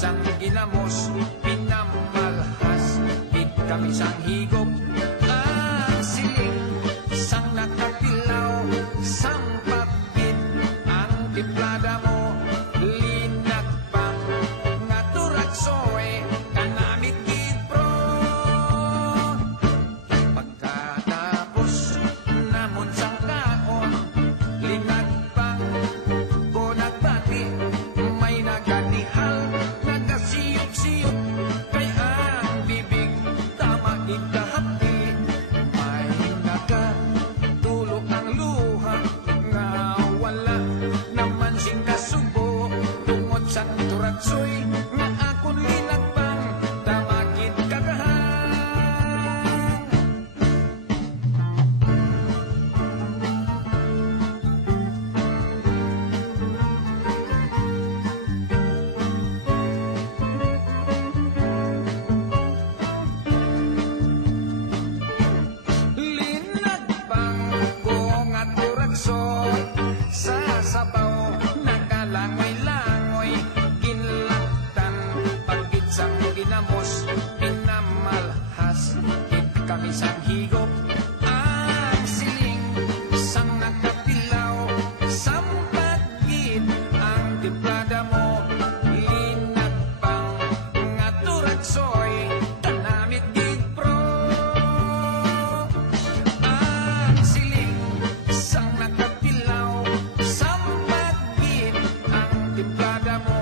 sang ginamos, pinamalhas, hit kami sang higop. Ang siling, sang nakatilaw, sang pagkit, ang tiplada mo, linagpang, nga turaksoy, kanamit kipro. Pagkatapos, namon sang kaon, linagpang, ko nagbati, may nagatihal, nagasiyop-siyop, kay ang bibig, tama ikahati, may nakatulog ang luha, nga wala naman sing kasubo, tungod sang turatsoy, nga akon linagpang, tama kagahan. Linagpang ko nga turaksoy, sa sabaw nakalangoy-langoy, ginlaktan pagkit sang ginamos, pinamalhas, hit kami sang higop. Ang siling, sang nakatilaw, sang pagkit, ang tiplada mo, linagpang, nga turaksoy, tanamit gitpro. Ang siling, sang nakatilaw, sang pagkit, ang tiplada mo,